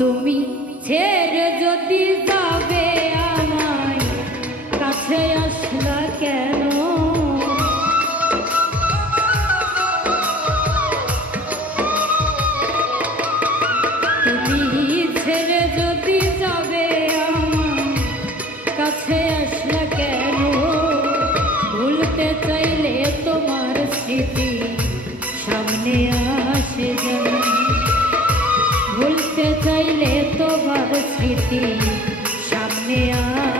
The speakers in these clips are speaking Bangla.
তুমি ছেড়ে যদি যাবে আমায়, কাছে আসলা কেন? ছেড়ে যদি যাবে কাছে কেন? ভুলতে চাইলে তোমার স্মৃতি সামনে আসে যেন। চাইলে তোমার স্মৃতি সামনে আসে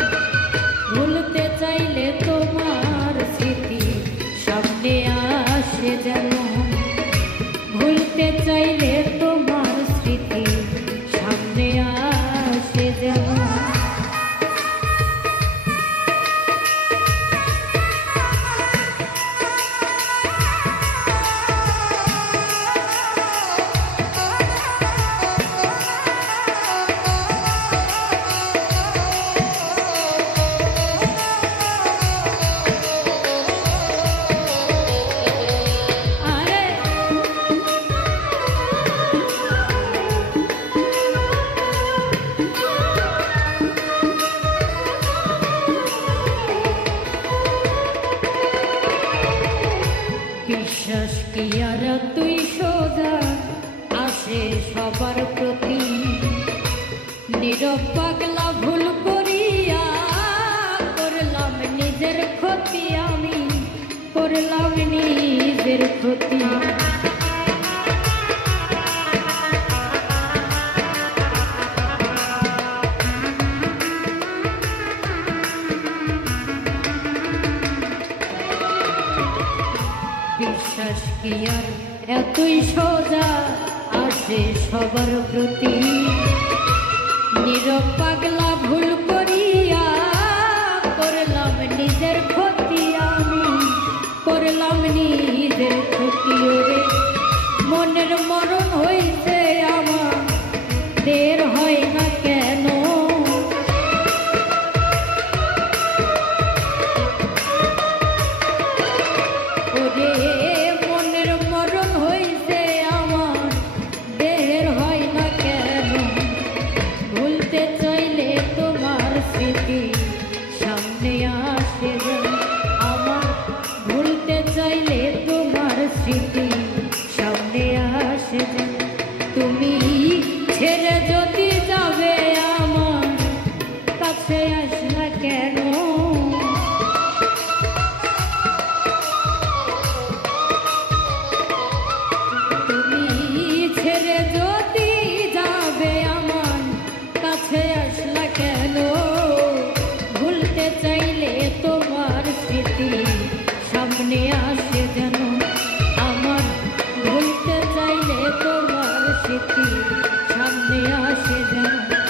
চাইলে বিশ্বাস কি আর তুই সোজা? আসে সবার প্রতি। নীরব পাগলা ভুল করিয়া করলাম নিজের ক্ষতি আমি, করলাম নিজের ক্ষতি। বিশ্বাস আর এতই সোজা আসে সবার প্রতি। পাগলা ভুল করিয়া করলাম নিজের ক্ষতি আমি, করলাম নিজের ক্ষতি মনের মরণ হইছে স্মৃতি সামনে আসে যায়